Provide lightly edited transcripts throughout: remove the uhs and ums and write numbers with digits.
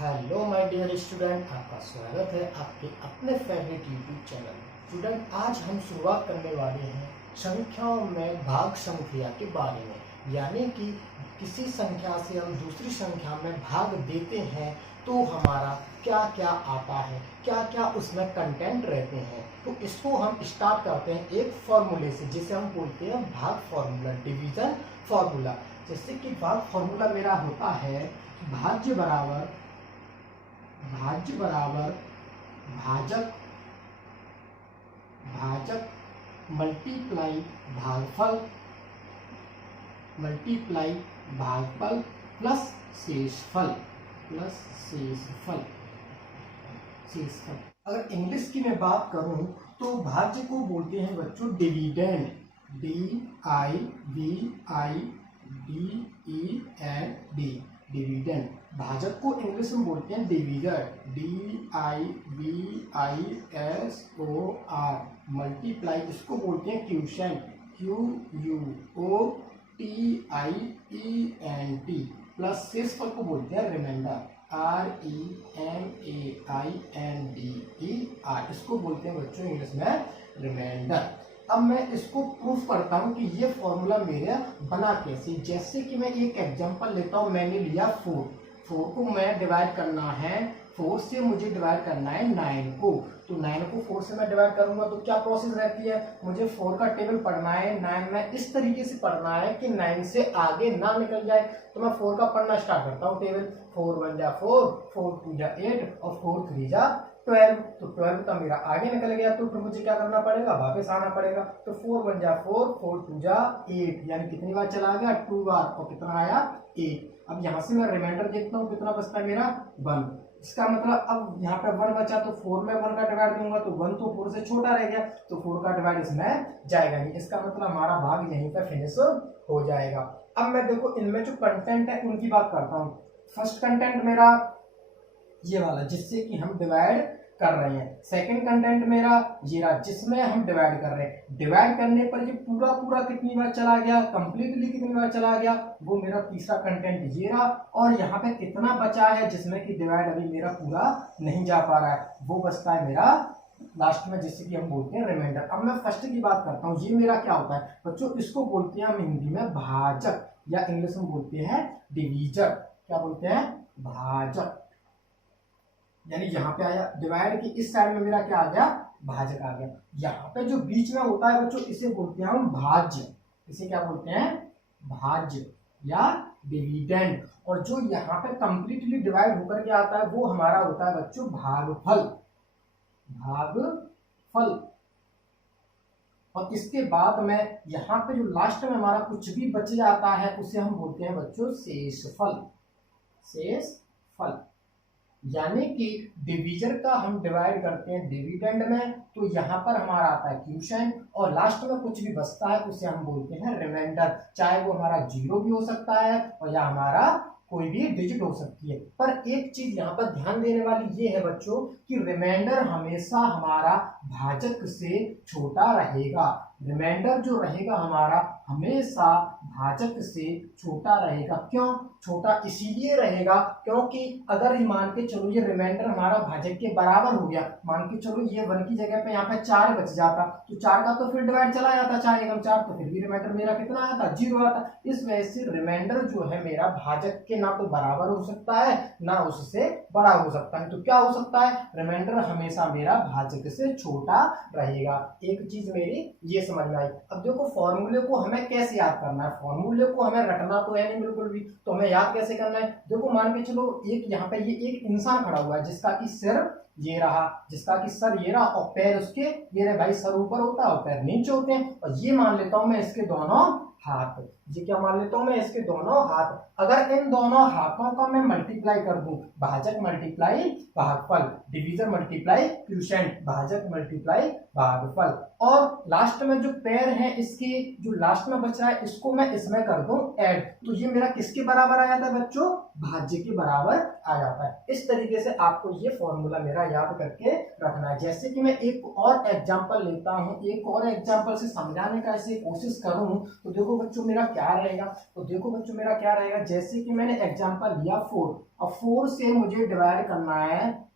Hello my dear student, आपका स्वागत है आपके अपने फेवरेट यूट्यूब चैनल। स्टूडेंट, आज हम शुरुआत करने वाले हैं संख्याओं में भाग संख्या के बारे में। यानी कि किसी संख्या से हम दूसरी संख्या में भाग देते हैं तो हमारा क्या क्या आता है, क्या क्या उसमें कंटेंट रहते हैं। तो इसको हम स्टार्ट करते हैं एक फॉर्मूले से, जिसे हम बोलते हैं भाग फॉर्मूला, डिवीजन फॉर्मूला। जैसे कि भाग फॉर्मूला मेरा होता है भाज्य बराबर भाजक भाजक मल्टीप्लाई भागफल प्लस शेषफल शेषफल। अगर इंग्लिश की मैं बात करूं तो भाज्य को बोलते हैं बच्चों डिविडेंड, DIVIDEND, डिविडेंड। भाजक को इंग्लिश में बोलते हैं डिविजर, DIVISOR। मल्टीप्लाई इसको बोलते हैं क्यूशेंट, QUOTIENT। प्लस शेषफल को बोलते हैं रिमाइंडर, REMAINDER। इसको बोलते हैं बच्चों इंग्लिश में रिमाइंडर। अब मैं इसको प्रूफ करता हूं कि ये फॉर्मूला मेरा बना कैसे। जैसे कि मैं एक एग्जांपल लेता हूं, मैंने लिया 4 को मैं डिवाइड करना है, 4 से मुझे डिवाइड करना है 9 को। तो 9 को 4 से मैं डिवाइड करूंगा तो क्या प्रोसेस रहती है, मुझे 4 का टेबल पढ़ना है, 9 में इस तरीके से पढ़ना है कि 9 से आगे ना निकल जाए। तो मैं 4 का पढ़ना स्टार्ट करता हूँ टेबल। 4 1 जा 4, 4 2 जा 8 और 4 3 जा 12। तो 12 का मेरा आगे निकल गया, तो फिर मुझे क्या करना पड़ेगा, वापस आना पड़ेगा। तो 4 1 जा 4, 4 2 जा 8, यानी कितनी बार चला गया, 2 बार। और कितना आया, 8। अब यहाँ से मैं रिमाइंडर देखता हूँ, कितना बचता है मेरा, 1। इसका मतलब अब यहाँ पे 1 बचा, तो 4 में 1 का डिवाइड दूंगा तो 1 तो 4 से छोटा रह गया, तो 4 का डिवाइड इसमें जाएगा नहीं। इसका मतलब हमारा भाग यहीं पे फिनिश हो जाएगा। अब मैं देखो इनमें जो कंटेंट है उनकी बात करता हूँ। फर्स्ट कंटेंट मेरा ये वाला जिससे कि हम डिवाइड कर रहे हैं। सेकंड कंटेंट मेरा ये रहा जिसमें हम डिवाइड कर रहे हैं। डिवाइड करने पर ये पूरा कितनी बार चला गया, कंप्लीटली कितनी बार चला गया, वो मेरा तीसरा कंटेंट ये रहा। और यहाँ पे कितना बचा है जिसमें कि डिवाइड अभी मेरा पूरा नहीं जा पा रहा है, वो बचता है मेरा लास्ट में, जिससे कि हम बोलते हैं रिमाइंडर। अब मैं फर्स्ट की बात करता हूँ, ये मेरा क्या होता है बच्चों, इसको बोलते हैं हम हिंदी में भाजक, या इंग्लिश में बोलते हैं डिवीजर। क्या बोलते हैं, भाजक। यानी यहाँ पे आया डिवाइड की इस साइड में मेरा क्या आ गया, भाजक आ गया। यहाँ पे जो बीच में होता है बच्चों, इसे बोलते हैं हम भाज्य। इसे क्या बोलते हैं, भाज्य या डिविडेंड। और जो यहाँ पे कंप्लीटली डिवाइड होकर के आता है वो हमारा होता है बच्चों भागफल। और इसके बाद में यहाँ पे जो लास्ट में हमारा कुछ भी बच जाता है उसे हम बोलते हैं बच्चों शेषफल। यानी कि डिवीजर का हम डिवाइड करते हैं डिविडेंड में, तो यहाँ पर हमारा आता है क्यूशेंट, और लास्ट में कुछ भी बचता है उसे हम बोलते हैं रिमाइंडर। चाहे वो हमारा 0 भी हो सकता है और या हमारा कोई भी डिजिट हो सकती है। पर एक चीज यहाँ पर ध्यान देने वाली ये है बच्चों कि रिमाइंडर हमेशा हमारा भाजक से छोटा रहेगा। रिमाइंडर जो रहेगा हमारा हमेशा भाजक से छोटा रहेगा। क्यों छोटा, इसीलिए रहेगा क्योंकि अगर ही मान के चलो ये रिमाइंडर हमारा भाजक के बराबर हो गया, मान के चलो ये 1 की जगह पे यहाँ पे 4 बच जाता, तो 4 का तो फिर डिवाइड चला जाता, 4 एकम 4, तो फिर भी रिमाइंडर मेरा कितना आता, 0 आता। इस वजह से रिमाइंडर जो है मेरा भाजक के ना तो बराबर हो सकता है ना उससे बड़ा हो सकता है। तो क्या हो सकता है, रिमाइंडर हमेशा मेरा भाजक से छोटा रहेगा। एक चीज मेरी ये समझ में आई। अब देखो फॉर्मूले को हमें कैसे याद करना है, फॉर्मूले को हमें रटना तो है नहीं बिल्कुल भी, तो हमें याद कैसे करना है। देखो मान के चलो एक यहाँ पे ये एक इंसान खड़ा हुआ है जिसका कि सिर ये रहा, जिसका कि सर ये रहा और पैर उसके ये रहे। भाई सर ऊपर होता है और पैर नीचे होते हैं। और ये मान लेता हूं मैं इसके दोनों हाथ, ये क्या मान लेता हूं मैं, इसके दोनों हाथ। अगर इन दोनों हाथों का मैं मल्टीप्लाई कर दूं, भाजक मल्टीप्लाई भागफल, डिवीजर मल्टीप्लाई क्यूशेंट, भाजक मल्टीप्लाई भागफल, और लास्ट में जो पैर है इसके जो लास्ट में बच रहा है इसको मैं इसमें कर दूं ऐड, तो ये मेरा किसके बराबर आ जाता है बच्चों, भाज्य के बराबर आ जाता है। इस तरीके से आपको ये फॉर्मूला मेरा मेरा याद करके रखना है। जैसे कि मैं एक और एग्जांपल लेता हूं, एक और एग्जांपल से समझाने का ऐसे कोशिश करूं, तो देखो बच्चों मेरा क्या रहेगा, तो देखो बच्चों मेरा क्या रहेगा, जैसे कि मैंने एग्जांपल लिया 4, अब 4 से मुझे डिवाइड करना है,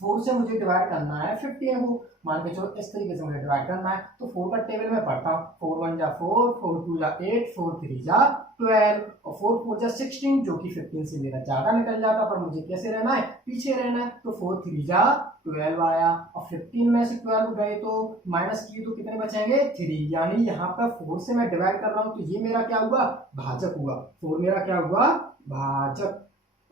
4 से मुझे डिवाइड करना है 15 को, मान के चलो इस तरीके से मुझे डिवाइड करना है। तो 4 का टेबल में पढ़ता हूँ, 4 1 जा 4, 4 2 जा 8, 4 3 जा 12 और 4 4 जा 16, जो कि 15 से मेरा ज्यादा निकल जाता, पर मुझे कैसे रहना है, पीछे रहना है। तो 4 3 जा 12 आया और 15 में से 12 गए तो माइनस किए तो कितने बचेंगे 3, यानी यहाँ पर 4 से मैं डिवाइड कर रहा हूँ, तो ये मेरा क्या हुआ, भाजक हुआ, 4 मेरा क्या हुआ, भाजक।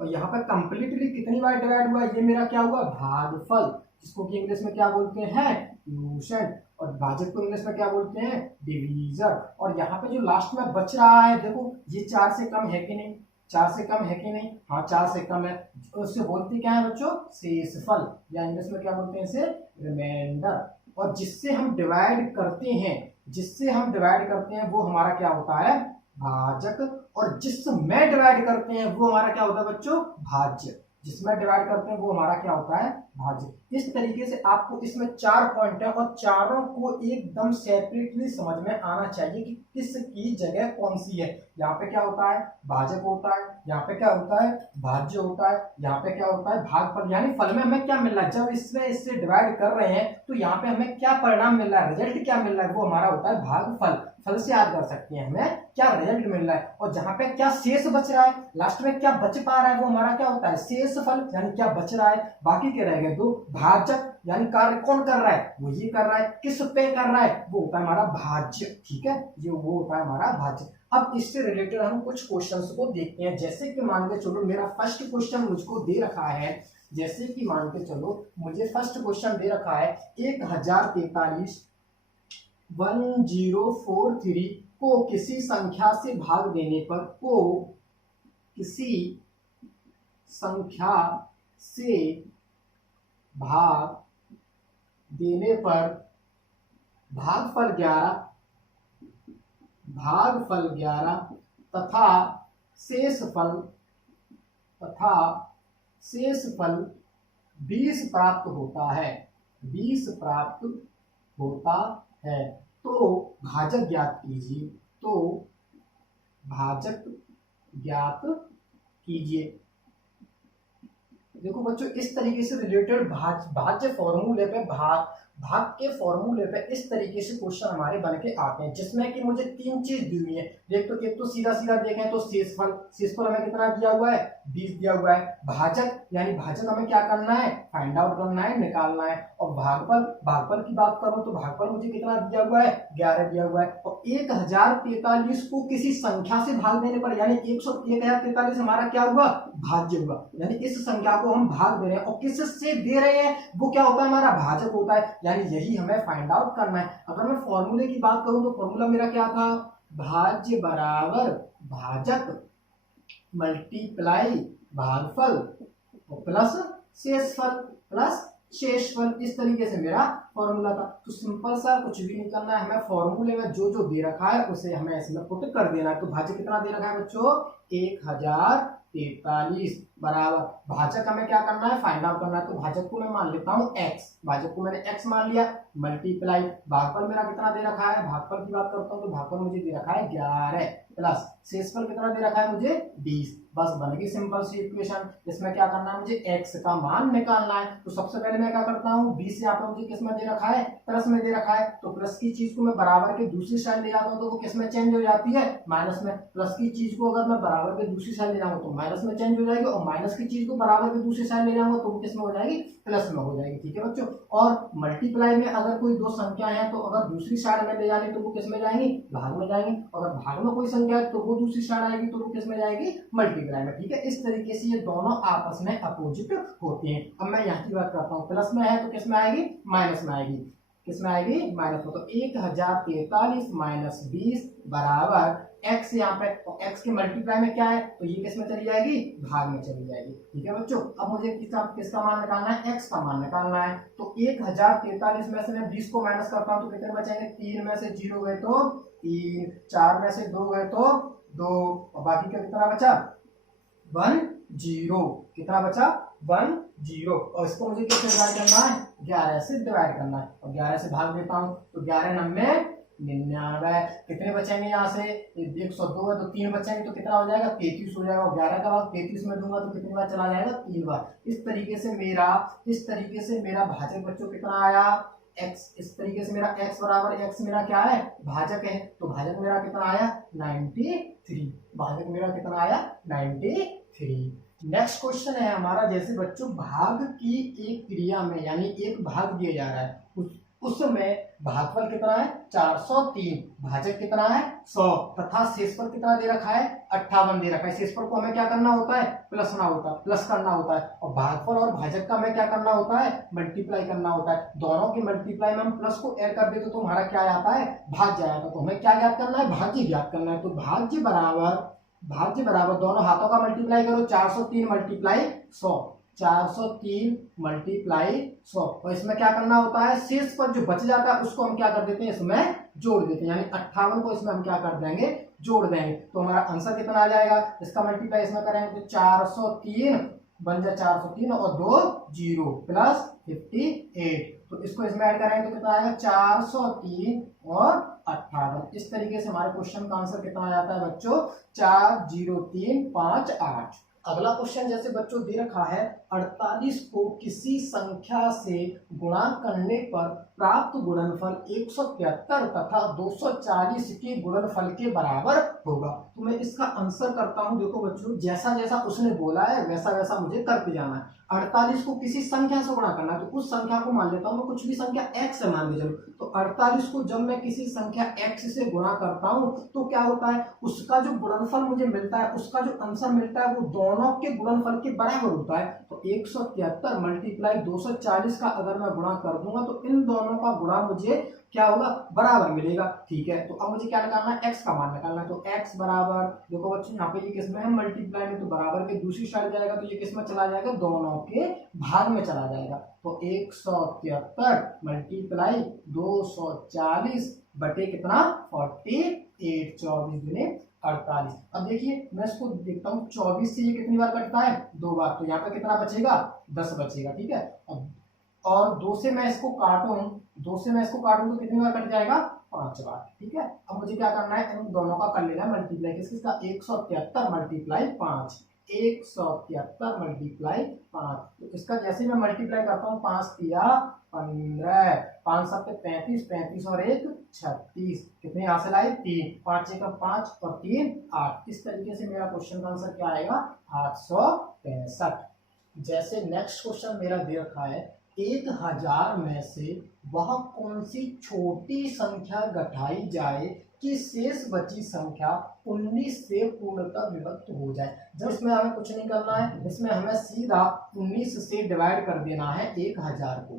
और यहाँ पर कंप्लीटली कितनी बार डिवाइड हुआ, ये मेरा क्या हुआ, भागफल, जिसको कि इंग्लिश में क्या बोलते हैं, क्वोशंट, और भाजक को इंग्लिश में क्या बोलते हैं, डिवीजर। और यहाँ पे जो लास्ट में बच रहा है, देखो ये 4 से कम है कि नहीं, 4 से कम है कि नहीं, हाँ 4 से कम है, उससे बोलते क्या है बच्चों, शेषफल, या इंग्लिश में क्या बोलते हैं इसे, रिमाइंडर। और जिससे हम डिवाइड करते हैं, जिससे हम डिवाइड करते हैं वो हमारा क्या होता है, भाजक, और जिसमें डिवाइड करते हैं वो हमारा क्या होता है बच्चों, भाज्य, जिसमें डिवाइड करते हैं वो हमारा क्या होता है, भाज्य। इस तरीके से आपको इसमें 4 पॉइंट है और चारों को एकदम सेपरेटली समझ में आना चाहिए कि किसकी जगह कौन सी है। यहाँ पे क्या होता है, भाजक होता है, यहाँ पे क्या होता है, भाज्य होता है, यहाँ पे क्या होता है, भागफल, यानी फल में हमें क्या मिल रहा है, जब इसमें इससे डिवाइड कर रहे हैं तो यहाँ पे हमें क्या परिणाम मिल रहा है, रिजल्ट क्या मिल रहा है, वो हमारा होता है भागफल। फल से याद कर सकते हैं हमें क्या रिजल्ट मिल रहा है, और जहां पे क्या शेष बच रहा है, लास्ट में क्या बच पा रहा है, वो हमारा क्या होता है, शेष फल, यानी क्या बच रहा है, बाकी के रह गए 2, भाजक, यानी कार्य कौन कर रहा है, वो ये कर रहा है, किस पे कर रहा है, वो होता है हमारा भाज्य, ठीक है, ये वो होता है हमारा भाज्य। अब इससे रिलेटेड हम कुछ क्वेश्चंस को देखते हैं। जैसे कि मान के चलो मेरा फर्स्ट क्वेश्चन मुझको दे रखा है, जैसे कि मान के चलो मुझे फर्स्ट क्वेश्चन दे रखा है 1043 1043 को किसी संख्या से भाग देने पर, को किसी संख्या से भाग देने पर भागफल 11 तथा शेषफल 20 प्राप्त होता है, 20 प्राप्त होता है, तो भाजक ज्ञात कीजिए, तो भाजक ज्ञात कीजिए। देखो बच्चों इस तरीके से रिलेटेड भाज्य फॉर्मूले पे, भाग के फॉर्मूले पे इस तरीके से क्वेश्चन हमारे बन के आते हैं, जिसमें कि मुझे 3 चीज दी हुई है। देख तो एक तो सीधा सीधा देखें तो शेषफल हमें कितना दिया हुआ है, 20 दिया हुआ है। भाजक यानी भाजक हमें क्या करना है, फाइंड आउट करना है, निकालना है। और भागफल की बात करूं तो भागफल मुझे कितना दिया हुआ है, 11 दिया हुआ है। और 1043 को किसी संख्या से भाग देने पर, यानी 1043 हमारा क्या हुआ, भाज्य हुआ, यानी इस संख्या को हम भाग दे रहे हैं और किससे दे रहे हैं, वो क्या होता है, हमारा भाजक होता है, यानी यही हमें फाइंड आउट करना है। अगर मैं फॉर्मूले की बात करूं तो फॉर्मूला मेरा क्या था, भाज्य बराबर भाजक मल्टीप्लाई भागफल प्लस शेषफल, इस तरीके से मेरा फॉर्मूला था। तो सिंपल सा, कुछ भी नहीं करना है, हमें फॉर्मूले में जो जो दे रखा है उसे हमें इसमें पुट कर देना है। तो भाज्य कितना दे रखा है बच्चों, 1043 बराबर भाजक हमें क्या करना है, फाइंड आउट करना है। तो भाजक को मैं मान लेता हूं x, भाजक को मैंने x मान लिया, मल्टीप्लाई भागफल मेरा कितना दे रखा है, भागफल की बात करता हूं तो भागफल मुझे दे रखा है 11 प्लस शेषफल कितना दे रखा है मुझे 20। बस बन गई सिंपल सी इक्वेशन। इसमें क्या करना है, मुझे x का मान निकालना है। तो सबसे पहले मैं क्या करता हूँ, 20 यहाँ पे मुझे किस में दे रखा है, प्लस में दे रखा है, तो प्लस की चीज को मैं बराबर के दूसरी साइड ले जाता हूँ तो वो किस में चेंज हो जाती है, माइनस में। प्लस की चीज को अगर मैं बराबर के दूसरी साइड ले जाऊंगा तो माइनस में चेंज हो जाएगी, और माइनस की चीज को बराबर के दूसरी साइड ले जाऊंगा तो वो किस में हो जाएगी, प्लस में हो जाएगी, ठीक है बच्चों। और मल्टीप्लाई में अगर कोई दो संख्या है तो अगर दूसरी साइड में ले जानी तो वो किस में जाएंगी, भाग में जाएंगी। अगर भाग में कोई संख्या है तो वो दूसरी साइड आएगी तो वो किस में जाएगी, मल्टीप्लाई में, ठीक है। इस तरीके से ये दोनों आपस में अपोजिट होते हैं। अब मैं यहाँ की बात करता हूँ, प्लस में है तो किस में आएगी, माइनस में आएगी, किस में आएगी, माइनस में। तो 1043 माइनस 20 बराबर x, यहाँ पे तो x के मल्टीप्लाई में क्या है तो ये किस में चली जाएगी, भाग में चली जाएगी, ठीक है बच्चों। अब मुझे किसका मान निकालना है, x का मान निकालना है। तो 1043 में से मैं 20 को माइनस करता हूँ तो कितने बचेंगे, 3 में से 0 गए तो 3, 4 में से 2 गए तो 2, और बाकी का कितना बचा 1 0, कितना बचा 1 0, और इसको मुझे किससे डिवाइड करना है 11 से डिवाइड करना है, और 11 से भाग देता हूँ तो 11 9 99, कितने बचेंगे यहाँ से 102 है तो 3 बचेंगे तो कितना हो जाएगा 33 हो जाएगा, और 11 का भाग 33 में दूंगा तो कितनी बार चला जाएगा 3 बार। इस तरीके से मेरा भाजक बच्चों कितना आया x, इस तरीके से मेरा x बराबर x मेरा क्या है भाजक है, तो भाजक मेरा कितना आया 93, भाजक मेरा कितना आया 93। नेक्स्ट क्वेश्चन है हमारा, जैसे बच्चों भाग की एक क्रिया में यानी एक भाग दिया जा रहा है उसमें भागफल कितना है 403, भाजक कितना है 100 तथा शेषफल कितना दे रखा है 58 दे रखा है। शेषफल को हमें क्या करना होता है प्लस करना होता है, और भागफल और भाजक का हमें क्या करना होता है मल्टीप्लाई करना होता है। दोनों की मल्टीप्लाई में हम प्लस को ऐड कर देते तो हमारा क्या आता है भाज्य आता है, तो हमें क्या ज्ञात करना है भाज्य ज्ञात करना है। तो भाज्य बराबर दोनों हाथों का मल्टीप्लाई करो 403 मल्टीप्लाई 100, 403 मल्टीप्लाई 100, और इसमें क्या करना होता है शेष पर जो बच जाता है उसको हम क्या कर देते हैं इसमें जोड़ देते हैं, यानी 58 को इसमें हम क्या कर देंगे जोड़ देंगे, तो हमारा आंसर कितना आ जाएगा। इसका मल्टीप्लाई इसमें करेंगे तो 403 बन जाए 403 और 2 0 प्लस 58, तो इसको इसमें ऐड करेंगे तो कितना आएगा 403 और 58। इस तरीके से हमारे क्वेश्चन का आंसर कितना आ जाता है बच्चों 40358। अगला क्वेश्चन जैसे बच्चों दे रखा है 48 को किसी संख्या से गुणा करने पर प्राप्त गुणनफल 173 तथा 240 के गुणनफल के बराबर होगा। तो मैं इसका आंसर करता हूं, देखो बच्चों जैसा जैसा उसने बोला है वैसा वैसा मुझे करते जाना है। 48 को किसी संख्या से गुणा करना है, तो उस संख्या को मान लेता हूं मैं कुछ भी संख्या x से मान लीजिए, तो 48 को जब मैं किसी संख्या x से गुणा करता हूं तो क्या होता है उसका जो गुणनफल मुझे मिलता है, उसका जो आंसर मिलता है वो दोनों के गुणनफल के बराबर होता है। तो 173 मल्टीप्लाई 240 का अगर मैं गुणा कर दूंगा तो इन दोनों का गुणा मुझे क्या होगा बराबर मिलेगा। ठीक है, तो अब मुझे क्या निकालना है x का मान निकालना है, तो x बराबर देखो बच्चों यहाँ पे ये किस में है मल्टीप्लाई में, तो बराबर के दूसरी साइड जाएगा तो ये किस में चला जाएगा दोनों के भाग में चला जाएगा। तो 173 मल्टीप्लाई 240 बटे कितना 48, 24 दुनी 48। अब देखिए मैं इसको देखता हूँ 24 से ये कितनी बार कटता है 2 बार, तो यहाँ पे कितना बचेगा 10 बचेगा। ठीक है, और 2 से मैं इसको काटूं तो कितनी बार कट जाएगा 5 बार। ठीक है, अब मुझे क्या करना है इन दोनों का कर लेना है मल्टीप्लाई, किसका 173 मल्टीप्लाई 5, 173 मल्टीप्लाई 5, तो इसका जैसे मैं मल्टीप्लाई करता हूँ 5 तिया 15, 5 7 35, 35 और 1 36, कितने यहाँ से लाए 3, 5 1 5 और 3 8। इस तरीके से मेरा क्वेश्चन का आंसर क्या आएगा 865। जैसे नेक्स्ट क्वेश्चन मेरा दे रखा है 1000 में से वह कौन सी छोटी संख्या घटाई जाए कि शेष बची संख्या 19 से पूर्णतः विभक्त हो जाए। जब इसमें हमें कुछ नहीं करना है, इसमें हमें सीधा 19 से डिवाइड कर देना है 1000 को,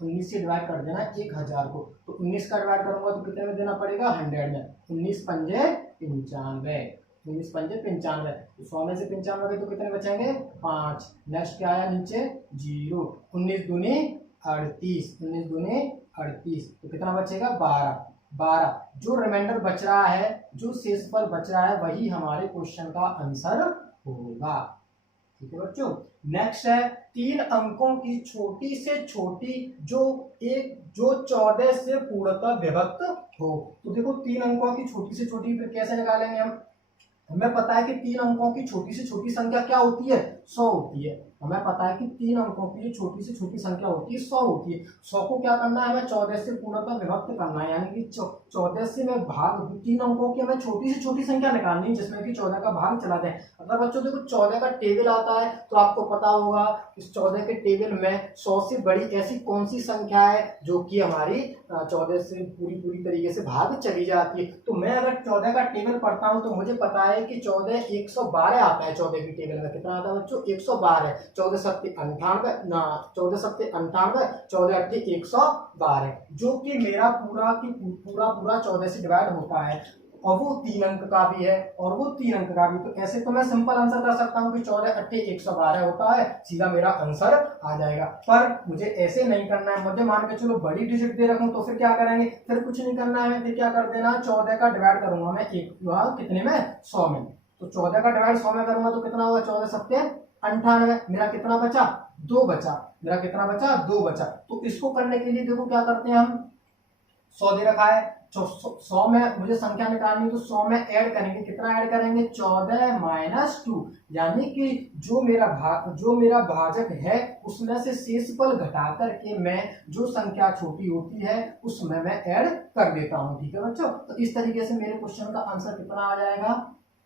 19 से डिवाइड कर देना है 1000 को, तो 19 का डिवाइड करूंगा तो कितने में देना पड़ेगा 100 में, 19 पंजे 95, 19 पंजे 95, तो 100 में से 95 गए तो कितने बचेंगे 5। नेक्स्ट क्या आया नीचे 0, 19 दूनी 38, 19 दूनी 38, तो कितना बचेगा 12। जो रिमाइंडर बच रहा है, जो शेषफल बच रहा है वही हमारे क्वेश्चन का आंसर होगा। ठीक है बच्चों, नेक्स्ट है 3 अंकों की छोटी से छोटी जो 14 से पूर्णतः विभक्त हो। तो देखो 3 अंकों की छोटी से छोटी फिर कैसे निकालेंगे हम, हमें पता है कि 3 अंकों की छोटी से छोटी संख्या क्या होती है 100 होती है। हमें पता है कि 3 अंकों की जो छोटी से छोटी संख्या होती है 100 होती है। 100 को क्या करना है हमें 14 से पूर्णतः विभक्त करना है, यानी कि 14 से में भाग 3 अंकों की हमें छोटी से छोटी संख्या निकालनी है जिसमें कि 14 का भाग चला जाए। अगर बच्चों देखो 14 का टेबल आता है तो आपको पता होगा इस 14 के टेबल में 100 से बड़ी ऐसी कौन सी संख्या है जो कि हमारी 14 से पूरी तरीके से भाग चली जाती है। तो मैं अगर 14 का टेबल पढ़ता हूं तो मुझे पता है कि 14 112 आता है। 14 की टेबल में कितना आता है बच्चों 112, 14 सत्ते 98 ना 14 सत्ते 98, 14 अट्ठे 112, जो कि मेरा पूरा 14 से डिवाइड होता है, और वो 3 अंक का भी है और वो 3 अंक का भी। तो ऐसे तो मैं सिंपल आंसर कर सकता हूँ कि 14 अट्ठे 112 होता है, सीधा मेरा आंसर आ जाएगा। पर मुझे ऐसे नहीं करना है, मुझे मान के चलो बड़ी डिजिट दे रखूं तो फिर क्या करेंगे, फिर कुछ नहीं करना है, फिर क्या कर देना 14 का डिवाइड करूंगा मैं एक कितने में 100 में, तो 14 का डिवाइड 100 में करूंगा तो कितना होगा, 14 सत्ते 98। मेरा कितना बचा, 2 बचा। मेरा कितना बचा, 2 बचा। तो इसको करने के लिए देखो क्या करते हैं हम, 100 दे रखा है, 100 में मुझे संख्या निकालनी है तो 100 में ऐड करेंगे, कितना ऐड करेंगे, 14 माइनस 2, यानी कि जो मेरा भाजक है उसमें से शेषफल घटा करके मैं जो संख्या छोटी होती है उसमें मैं ऐड कर देता हूं। ठीक है बच्चों, तो इस तरीके से मेरे क्वेश्चन का आंसर कितना आ जाएगा,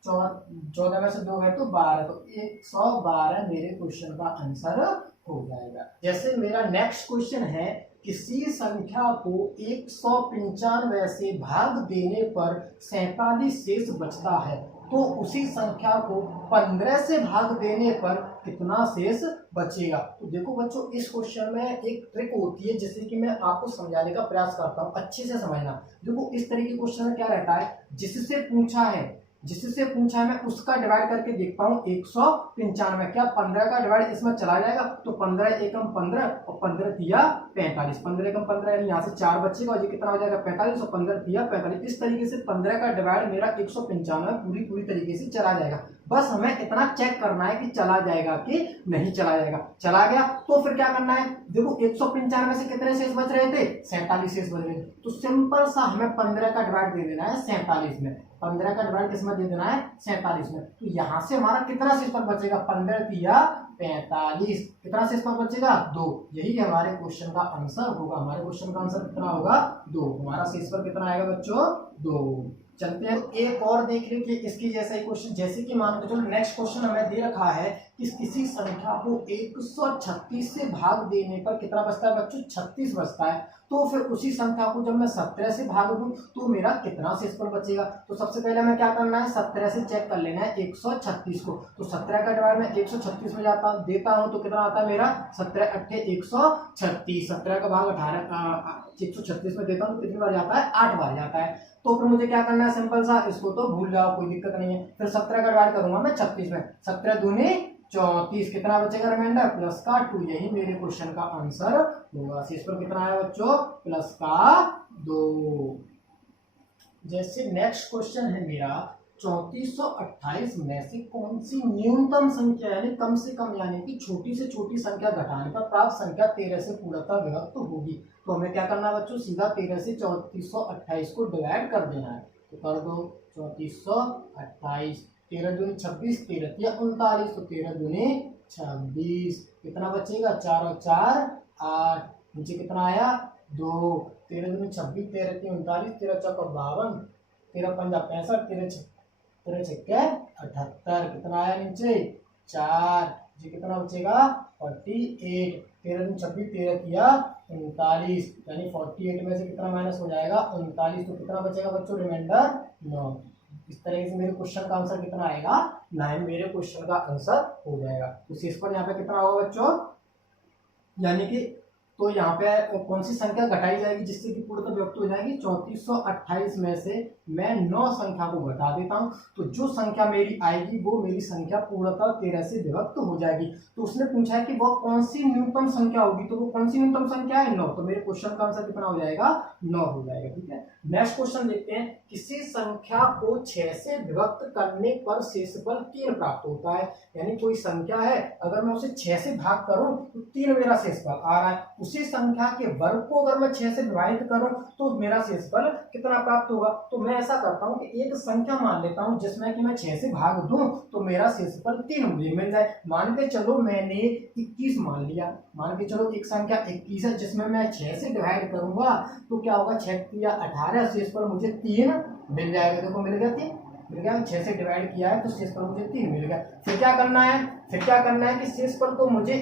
14 में से 2 है तो 12, तो 112 मेरे क्वेश्चन का आंसर हो जाएगा। जैसे मेरा नेक्स्ट क्वेश्चन है, किसी संख्या को 195 से भाग देने पर 47 शेष बचता है, तो उसी संख्या को 15 से भाग देने पर कितना शेष बचेगा। तो देखो बच्चों, इस क्वेश्चन में एक ट्रिक होती है जिससे कि मैं आपको समझाने का प्रयास करता हूं, अच्छे से समझना। देखो इस तरह के क्वेश्चन में क्या रहता है, जिससे पूछा है मैं उसका डिवाइड करके देखता हूँ 195, क्या 15 का डिवाइड इसमें चला जाएगा, तो 15 एकम 15 और 15 तिया 45, 15 एकम 15 यानी यहाँ से 4 बचेगा और ये कितना हो जाएगा 45 और 15 तिया 45। इस तरीके से 15 का डिवाइड मेरा 195 पूरी तरीके से चला जाएगा। बस हमें इतना चेक करना है कि चला जाएगा कि नहीं चला जाएगा। चला गया तो फिर क्या करना है, देखो 195 से कितने शेष बच रहे थे, 47 शेष बच रहे थे, तो सिंपल सा हमें 15 का डिवाइड दे देना है 47 में, 15 का डिवाइड किसमें दे देना है, 47 में। तो यहाँ से हमारा कितना शेष पर बचेगा, 15 तिया 45, कितना शेष पर बचेगा, 2। यही हमारे क्वेश्चन का आंसर होगा। हमारे क्वेश्चन का आंसर कितना होगा, 2। हमारा शेष पर कितना आएगा बच्चों, 2। चलते हैं एक और देख लीजिए इसकी जैसा ही क्वेश्चन, जैसे कि मान लो चलो नेक्स्ट क्वेश्चन हमें दे रखा है कि किसी संख्या को 136 से भाग देने पर कितना बचता है बच्चों, 36 बचता है। तो फिर उसी संख्या को जब मैं 17 से भाग दूं तो मेरा कितना शेषफल बचेगा। तो सबसे पहले हमें क्या करना है, 17 से चेक कर लेना है 136 को। तो 17 का डिवाइड में 136 में देता हूं तो कितना आता है मेरा, 17 अट्ठे 136, 17 का भाग 136 में देता हूं तो कितनी बार जाता है, 8 बार जाता है। तो फिर मुझे क्या करना है, सिंपल सा, इसको तो भूल जाओ कोई दिक्कत नहीं है। फिर 17 का डिवाइड करूंगा मैं 36 में, 17 दूनी 34, कितना बचेगा रिमाइंडर, प्लस का 2। यही मेरे क्वेश्चन का आंसर होगा। शेष पर कितना आया बच्चों, प्लस का 2। जैसे नेक्स्ट क्वेश्चन है मेरा, 3428 में से कौन सी न्यूनतम संख्या यानी कम से कम यानी कि छोटी से छोटी संख्या घटाने पर प्राप्त संख्या 13 से पूर्णतः विभक्त होगी। तो हमें क्या करना है बच्चों, सीधा 13 से 3428 को डिवाइड कर देना है। तो कर दो 3428, 13 दूनी 26, 13 तिया 39, तो 13 दूनी 26, कितना बचेगा, 4 और 4 8, नीचे कितना आया 2, 13 दूनी 26, 13 तिया 39, 13 चौका 52, 13 पंजा 65, 13 छक्के 78, कितना आया नीचे 4, जी कितना बचेगा 48, 13 दूनी 26, 13 तिया 39, यानी 48 में से कितना माइनस हो जाएगा 39, तो कितना बचेगा बच्चों, रिमाइंडर 9। इस तरीके से मेरे क्वेश्चन का आंसर कितना आएगा, 9 मेरे क्वेश्चन का आंसर हो जाएगा। तो शेष पर यहाँ पे कितना होगा बच्चों, यानी कि तो यहाँ पे कौन सी संख्या घटाई जाएगी जिससे कि पूर्णतः विभक्त हो जाएगी, 3428 में से मैं 9 संख्या को घटा देता हूँ, तो जो संख्या मेरी आएगी वो मेरी संख्या पूर्णतः 13 से विभक्त हो जाएगी। तो उसने पूछा है कि वो कौन सी न्यूनतम संख्या होगी, तो वो कौन सी न्यूनतम संख्या है, 9। तो मेरे क्वेश्चन का आंसर कितना हो जाएगा, 9 हो जाएगा। ठीक है, नेक्स्ट क्वेश्चन देखते हैं, किसी संख्या को 6 से विभक्त करने पर शेषफल 3 प्राप्त होता है। यानी कोई संख्या है, अगर मैं उसे 6 से भाग करूं तो 3 मेरा शेषफल आ रहा है। उसी संख्या के वर्ग को अगर मैं 6 से विभाजित करूं तो मेरा शेषफल कितना प्राप्त होगा। तो मैं ऐसा करता हूं कि एक संख्या मान लेता हूं जिसमें कि मैं 6 से भाग दूं तो मेरा शेषफल 3 मुझे मिल जाए। मान के चलो मैंने 21 मान लिया, मान के चलो एक संख्या 21 है जिसमें मैं 6 से डिवाइड करूंगा तो क्या होगा, 6 या 18, शेषफल मुझे 3 मिल जाएगा। देखो मिल गया 3, मिल गया, 6 से डिवाइड किया है तो शेषफल मुझे 3 मिल गया। फिर क्या करना है, कि शेषफल को मुझे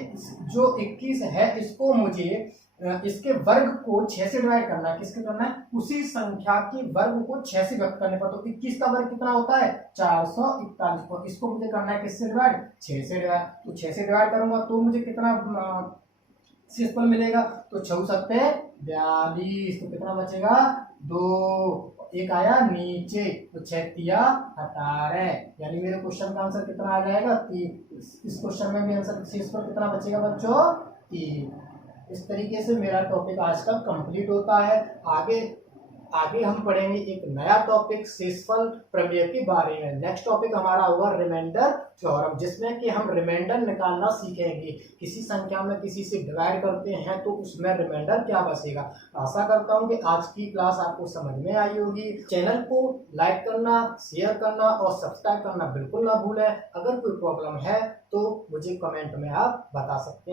जो 21 है इसको मुझे इसके वर्ग को 6 से डिवाइड करना है। किसके करना है, उसी संख्या के वर्ग को 6 से व्यक्त करने पर। तो 21 का वर्ग कितना होता है, 441, को इसको मुझे करना है किससे डिवाइड, 6 से डिवाइड। तो 6 से डिवाइड करूंगा तो मुझे कितना शेषफल मिलेगा, तो 6 सत्ते 42, तो कितना बचेगा 2, एक आया नीचे, तो 6 तिया 18, यानी मेरे क्वेश्चन का आंसर कितना आ जाएगा 3। इस क्वेश्चन में भी आंसर शेषफल कितना बचेगा बच्चों, 3। इस तरीके से मेरा टॉपिक आज का कंप्लीट होता है। आगे आगे हम पढ़ेंगे एक नया टॉपिक शेषफल प्रमेय के बारे में। नेक्स्ट टॉपिक हमारा होगा रिमाइंडर थ्योरम, जिसमें कि हम रिमाइंडर निकालना सीखेंगे। किसी संख्या में किसी से डिवाइड करते हैं तो उसमें रिमाइंडर क्या बचेगा। आशा करता हूँ कि आज की क्लास आपको समझ में आई होगी। चैनल को लाइक करना, शेयर करना और सब्सक्राइब करना बिल्कुल ना भूलें। अगर कोई प्रॉब्लम है तो मुझे कमेंट में आप बता सकते हैं।